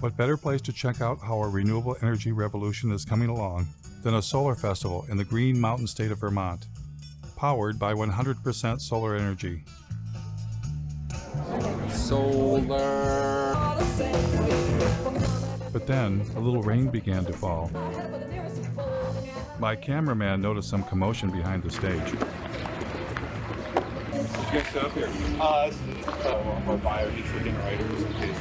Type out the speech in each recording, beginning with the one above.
What better place to check out how our renewable energy revolution is coming along than a solar festival in the Green Mountain state of Vermont, powered by 100% solar energy. Solar. But then, a little rain began to fall. My cameraman noticed some commotion behind the stage. What's next up here? This is one of our biodiesel generators in case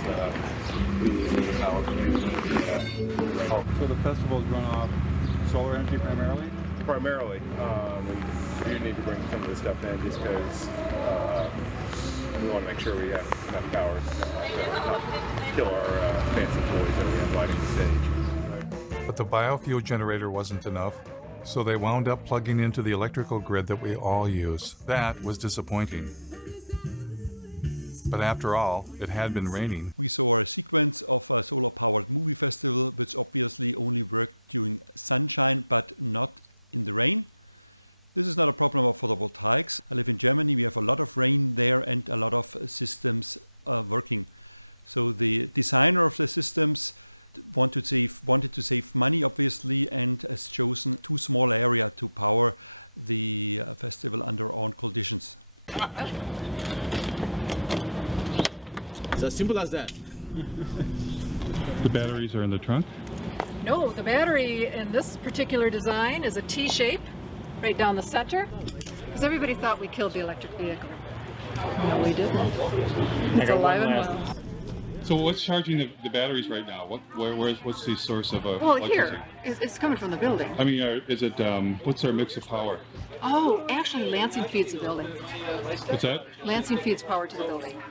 we need a power plant. So the festivals run off solar energy primarily? Primarily. We do need to bring some of this stuff in just because we want to make sure we have enough power to not kill our fancy toys that we invite on the stage. But the biofuel generator wasn't enough, so they wound up plugging into the electrical grid that we all use. That was disappointing. But after all, it had been raining. It's as simple as that. The batteries are in the trunk? No, the battery in this particular design is a T-shape right down the center, because everybody thought we killed the electric vehicle. No, we didn't. It's alive and well. So what's charging the batteries right now? What's the source of Well, electricity? here, it's coming from the building. I mean, is it, what's our mix of power? Oh, actually, Lansing feeds the building. What's that? Lansing feeds power to the building.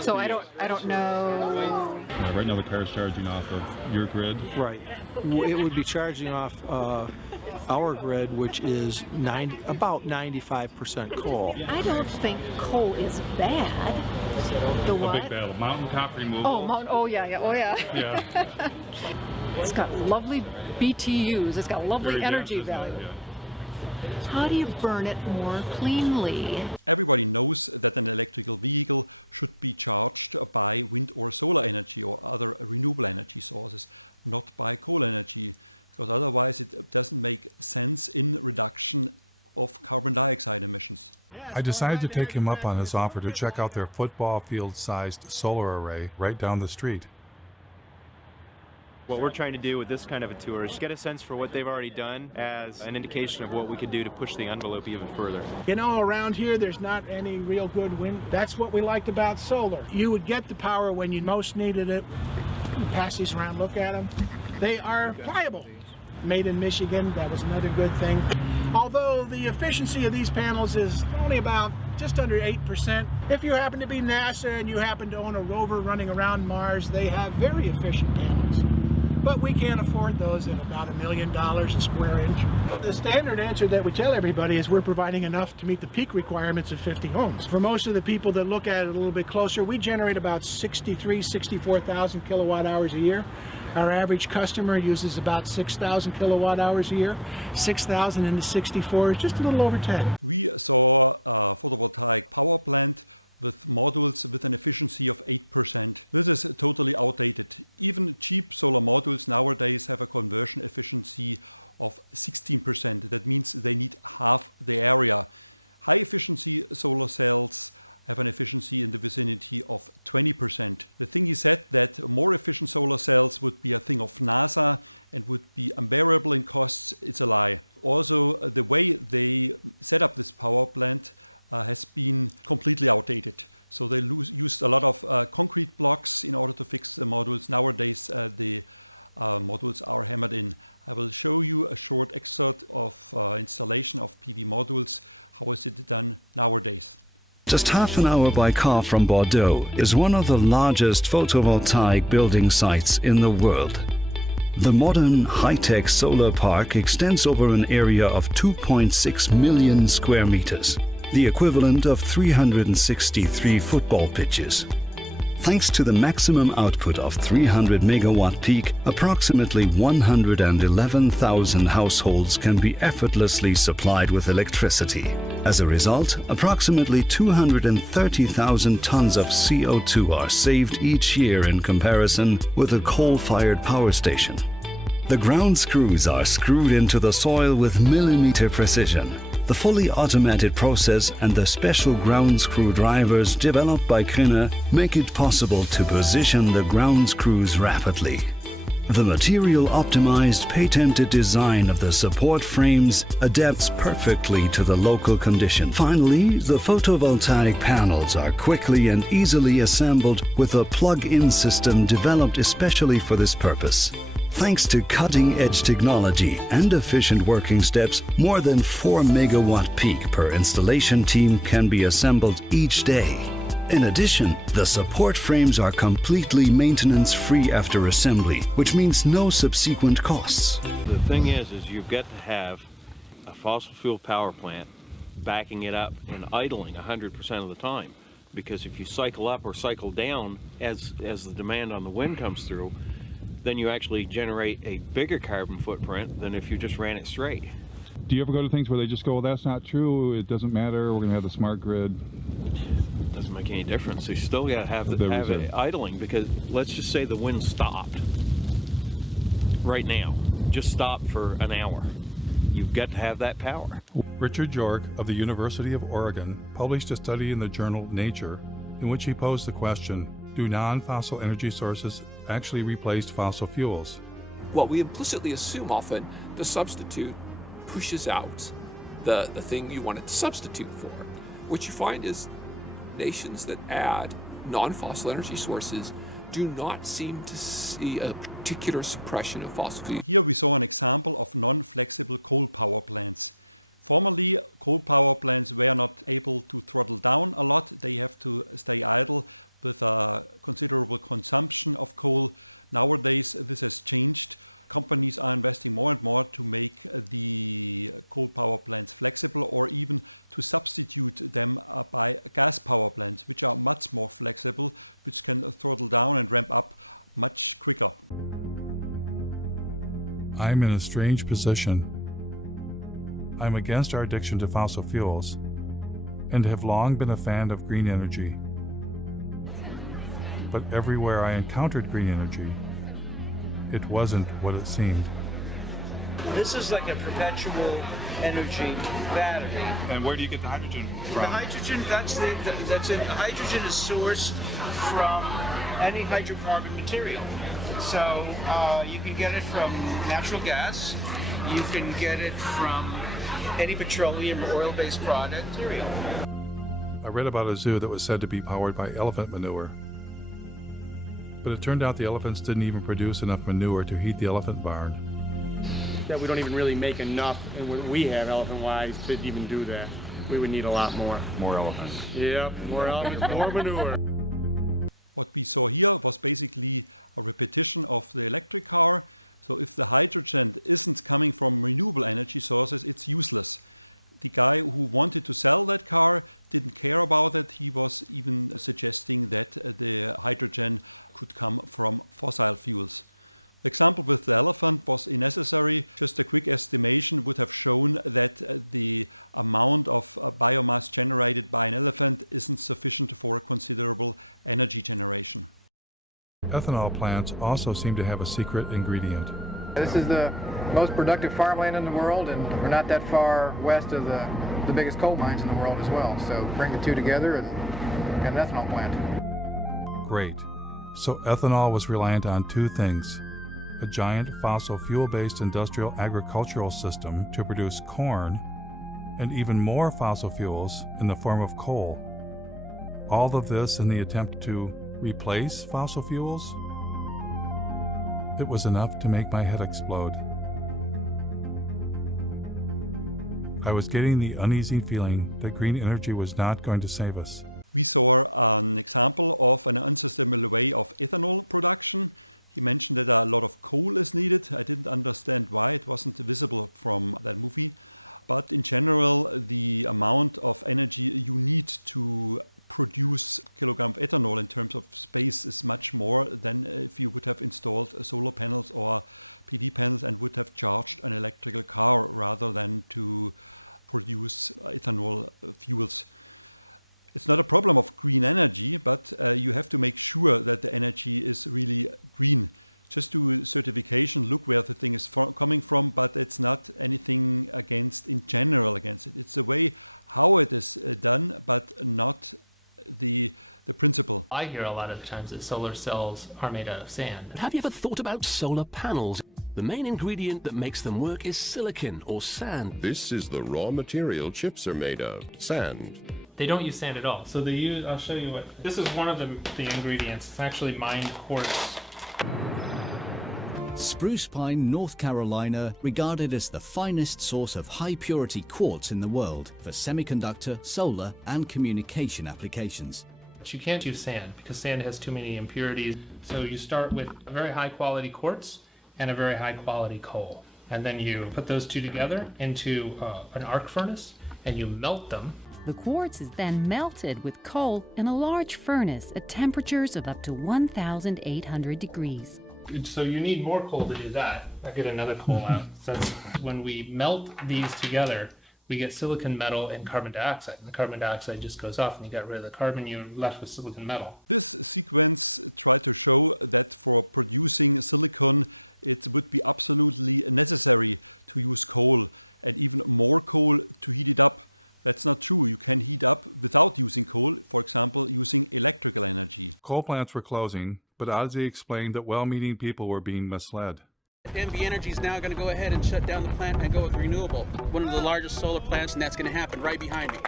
So I don't know. Right now the car's charging off of your grid. Right. It would be charging off our grid, which is about 95% coal. I don't think coal is bad. The what? A big battle. Mountaintop removal. Oh yeah. Yeah. It's got lovely BTUs. It's got lovely Very energy dense, isn't it? value. Yeah. How do you burn it more cleanly? I decided to take him up on his offer to check out their football field-sized solar array right down the street. What we're trying to do with this kind of a tour is get a sense for what they've already done as an indication of what we could do to push the envelope even further. You know, around here there's not any real good wind. That's what we liked about solar. You would get the power when you most needed it. Pass these around, look at them. They are pliable. Made in Michigan, that was another good thing. Although the efficiency of these panels is only about just under 8%. If you happen to be NASA and you happen to own a rover running around Mars, they have very efficient panels. But we can't afford those at about $1 million a square inch. The standard answer that we tell everybody is we're providing enough to meet the peak requirements of 50 homes. For most of the people that look at it a little bit closer, we generate about 64,000 kilowatt hours a year. Our average customer uses about 6,000 kilowatt hours a year. 6,000 into 64 is just a little over 10. Just half an hour by car from Bordeaux is one of the largest photovoltaic building sites in the world. The modern, high-tech solar park extends over an area of 2.6 million square meters, the equivalent of 363 football pitches. Thanks to the maximum output of 300 megawatt peak, approximately 111,000 households can be effortlessly supplied with electricity. As a result, approximately 230,000 tons of CO2 are saved each year in comparison with a coal-fired power station. The ground screws are screwed into the soil with millimeter precision. The fully automated process and the special ground screw drivers developed by Krinne make it possible to position the ground screws rapidly. The material-optimized, patented design of the support frames adapts perfectly to the local condition. Finally, the photovoltaic panels are quickly and easily assembled with a plug-in system developed especially for this purpose. Thanks to cutting-edge technology and efficient working steps, more than 4 megawatt peak per installation team can be assembled each day. In addition, the support frames are completely maintenance-free after assembly, which means no subsequent costs. The thing is you've got to have a fossil fuel power plant backing it up and idling 100% of the time. Because if you cycle up or cycle down as the demand on the wind comes through, then you actually generate a bigger carbon footprint than if you just ran it straight. Do you ever go to things where they just go, well, that's not true, it doesn't matter, we're going to have the smart grid? It doesn't make any difference. You still got to have it idling, because let's just say the wind stopped right now. Just stopped for an hour. You've got to have that power. Richard Jork of the University of Oregon published a study in the journal Nature in which he posed the question, do non-fossil energy sources actually replace fossil fuels? Well, we implicitly assume often the substitute pushes out the thing you want it to substitute for. What you find is nations that add non-fossil energy sources do not seem to see a particular suppression of fossil fuels. I'm in a strange position. I'm against our addiction to fossil fuels and have long been a fan of green energy. But everywhere I encountered green energy, it wasn't what it seemed. This is like a perpetual energy battery. And where do you get the hydrogen from? The hydrogen, hydrogen is sourced from any hydrocarbon material. So you can get it from natural gas, you can get it from any petroleum or oil-based product material. I read about a zoo that was said to be powered by elephant manure. But it turned out the elephants didn't even produce enough manure to heat the elephant barn. That we don't even really make enough, and what we have elephant-wise, to even do that. We would need a lot more. More elephants. Yep, more elephants, more manure. Ethanol plants also seem to have a secret ingredient. This is the most productive farmland in the world, and we're not that far west of the biggest coal mines in the world as well. So bring the two together and get an ethanol plant. Great. So ethanol was reliant on two things: a giant fossil fuel-based industrial agricultural system to produce corn, and even more fossil fuels in the form of coal. All of this in the attempt to replace fossil fuels? It was enough to make my head explode. I was getting the uneasy feeling that green energy was not going to save us. I hear a lot of times that solar cells are made out of sand. Have you ever thought about solar panels? The main ingredient that makes them work is silicon or sand. This is the raw material chips are made of, sand. They don't use sand at all. So they use, I'll show you what, this is one of the ingredients. It's actually mined quartz. Spruce Pine, North Carolina, regarded as the finest source of high-purity quartz in the world for semiconductor, solar, and communication applications. But you can't use sand because sand has too many impurities. So you start with a very high-quality quartz and a very high-quality coal. And then you put those two together into an arc furnace and you melt them. The quartz is then melted with coal in a large furnace at temperatures of up to 1,800 degrees. So you need more coal to do that. I'll get another coal out. So when we melt these together, we get silicon metal and carbon dioxide. And the carbon dioxide just goes off and you got rid of the carbon, you're left with silicon metal. Coal plants were closing, but Ozzie explained that well-meaning people were being misled. NV Energy is now going to go ahead and shut down the plant and go with renewable, one of the largest solar plants, and that's going to happen right behind me.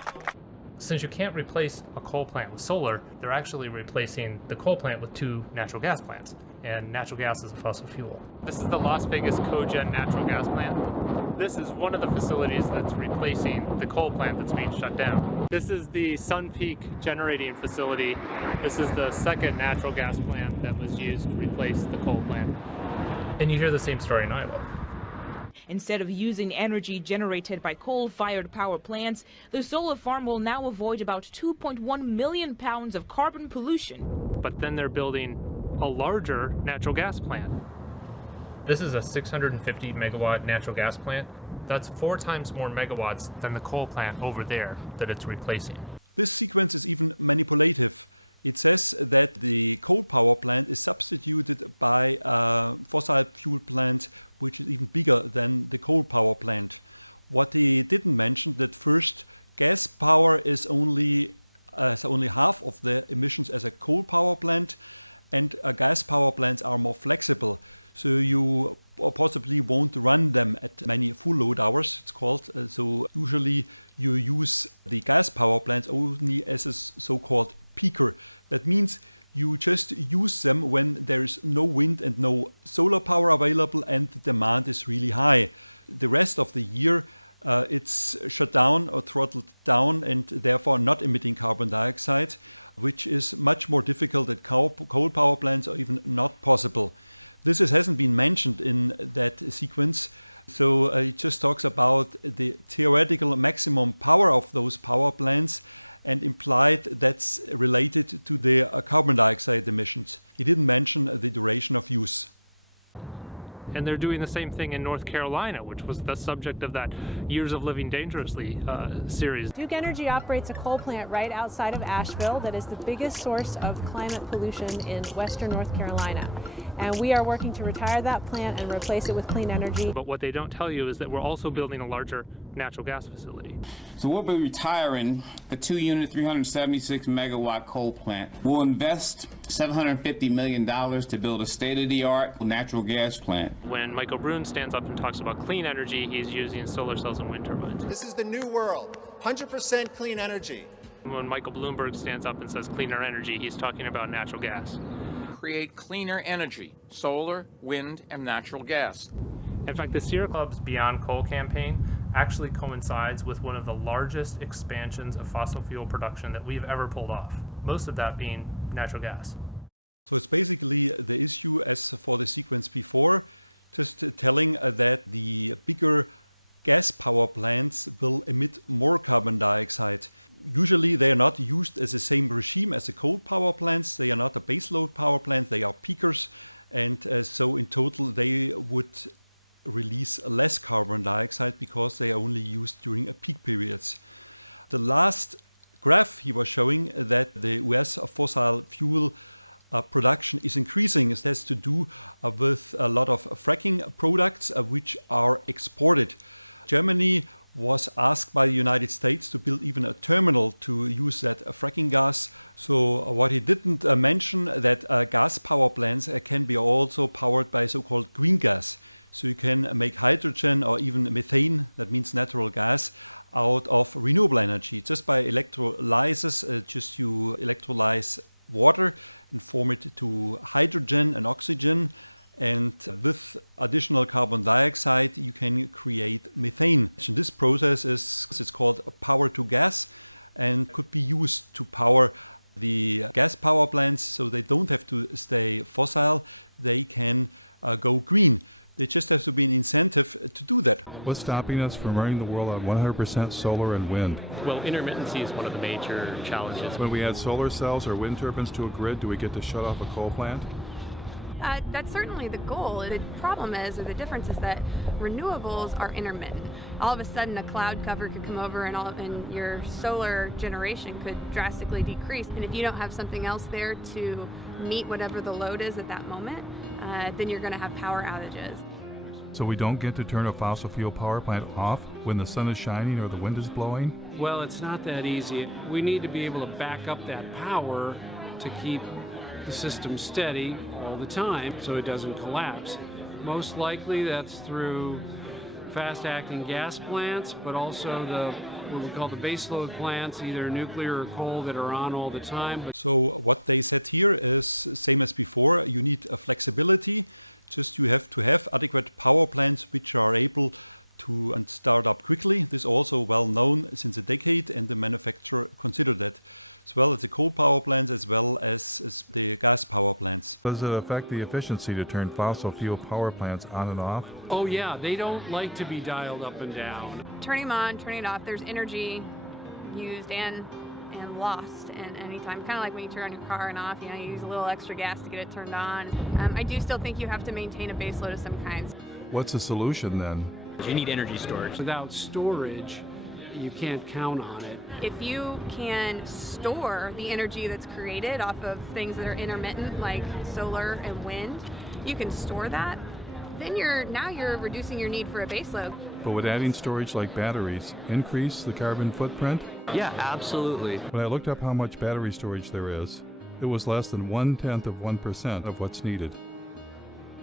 Since you can't replace a coal plant with solar, they're actually replacing the coal plant with 2 natural gas plants. And natural gas is a fossil fuel. This is the Las Vegas cogen natural gas plant. This is one of the facilities that's replacing the coal plant that's being shut down. This is the Sun Peak generating facility. This is the second natural gas plant that was used to replace the coal plant. And you hear the same story in Iowa. Instead of using energy generated by coal-fired power plants, the solar farm will now avoid about 2.1 million pounds of carbon pollution. But then they're building a larger natural gas plant. This is a 650 megawatt natural gas plant. That's 4 times more megawatts than the coal plant over there that it's replacing. And they're doing the same thing in North Carolina, which was the subject of that Years of Living Dangerously series. Duke Energy operates a coal plant right outside of Asheville that is the biggest source of climate pollution in western North Carolina. And we are working to retire that plant and replace it with clean energy. But what they don't tell you is that we're also building a larger natural gas facility. So we'll be retiring a 2-unit, 376 megawatt coal plant. We'll invest $750 million to build a state-of-the-art natural gas plant. When Michael Brune stands up and talks about clean energy, he's using solar cells and wind turbines. This is the new world, 100% clean energy. When Michael Bloomberg stands up and says cleaner energy, he's talking about natural gas. Create cleaner energy, solar, wind, and natural gas. In fact, the Sierra Club's Beyond Coal campaign actually coincides with one of the largest expansions of fossil fuel production that we've ever pulled off, most of that being natural gas. What's stopping us from running the world on 100% solar and wind? Well, intermittency is one of the major challenges. When we add solar cells or wind turbines to a grid, do we get to shut off a coal plant? That's certainly the goal. The problem is, or the difference is that renewables are intermittent. All of a sudden a cloud cover could come over and your solar generation could drastically decrease. And if you don't have something else there to meet whatever the load is at that moment, then you're going to have power outages. So we don't get to turn a fossil fuel power plant off when the sun is shining or the wind is blowing? Well, it's not that easy. We need to be able to back up that power to keep the system steady all the time so it doesn't collapse. Most likely that's through fast-acting gas plants, but also what we call the baseload plants, either nuclear or coal, that are on all the time. Does it affect the efficiency to turn fossil fuel power plants on and off? Oh yeah, they don't like to be dialed up and down. Turning them on, turning it off, there's energy used and lost in any time. Kind of like when you turn on your car and off, you use a little extra gas to get it turned on. I do still think you have to maintain a base load of some kinds. What's the solution then? You need energy storage. Without storage, you can't count on it. If you can store the energy that's created off of things that are intermittent, like solar and wind, you can store that, then you're reducing your need for a baseload. But would adding storage like batteries increase the carbon footprint? Yeah, absolutely. When I looked up how much battery storage there is, it was less than 0.1% of what's needed.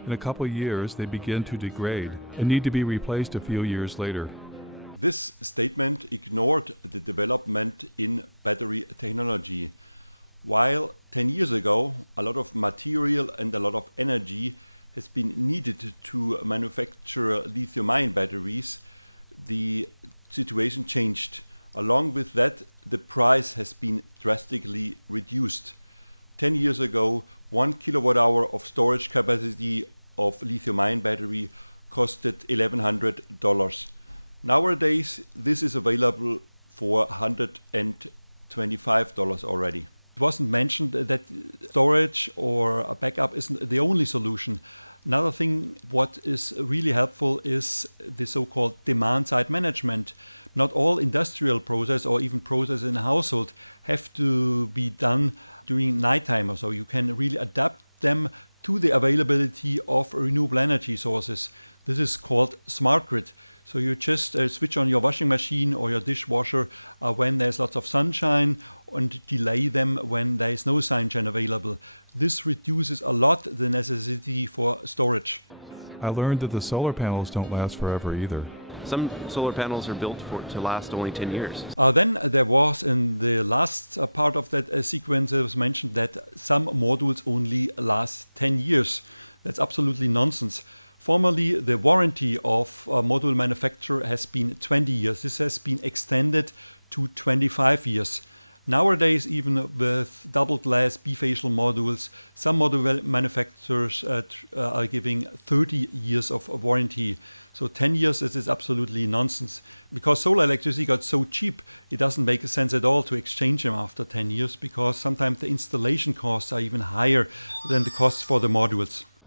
In a couple years, they begin to degrade and need to be replaced a few years later. I learned that the solar panels don't last forever either. Some solar panels are built to last only 10 years.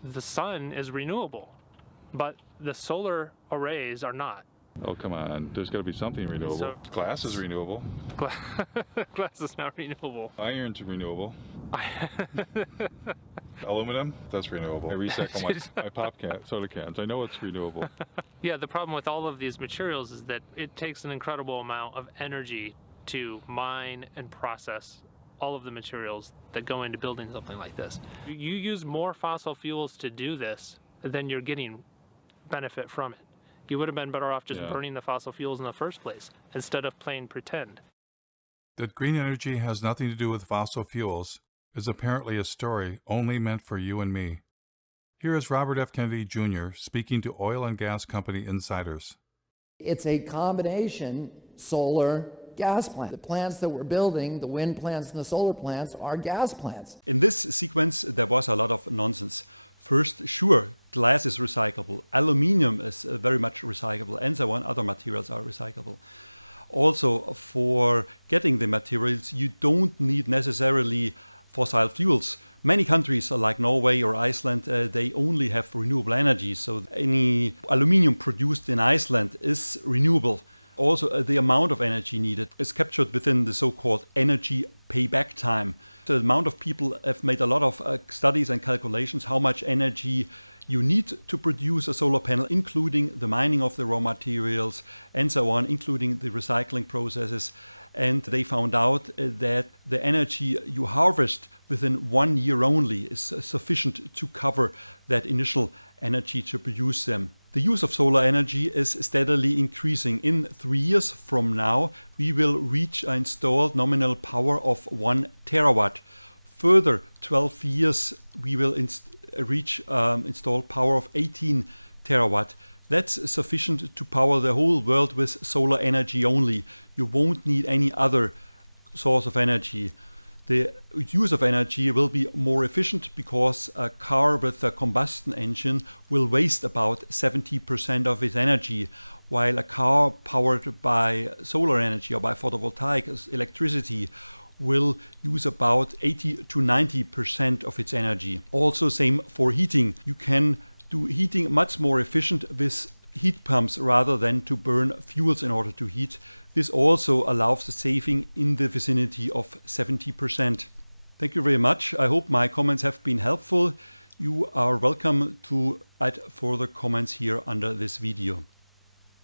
The sun is renewable, but the solar arrays are not. Oh, come on. There's got to be something renewable. So- Glass is renewable. Glass is not renewable. Iron's renewable. Aluminum, that's renewable. I recycle my pop soda cans. I know it's renewable. Yeah, the problem with all of these materials is that it takes an incredible amount of energy to mine and process all of the materials that go into building something like this. You use more fossil fuels to do this than you're getting benefit from it. You would have been better off just burning the fossil fuels in the first place instead of playing pretend. That green energy has nothing to do with fossil fuels is apparently a story only meant for you and me. Here is Robert F. Kennedy Jr. speaking to oil and gas company insiders. It's a combination solar gas plant. The plants that we're building, the wind plants and the solar plants, are gas plants.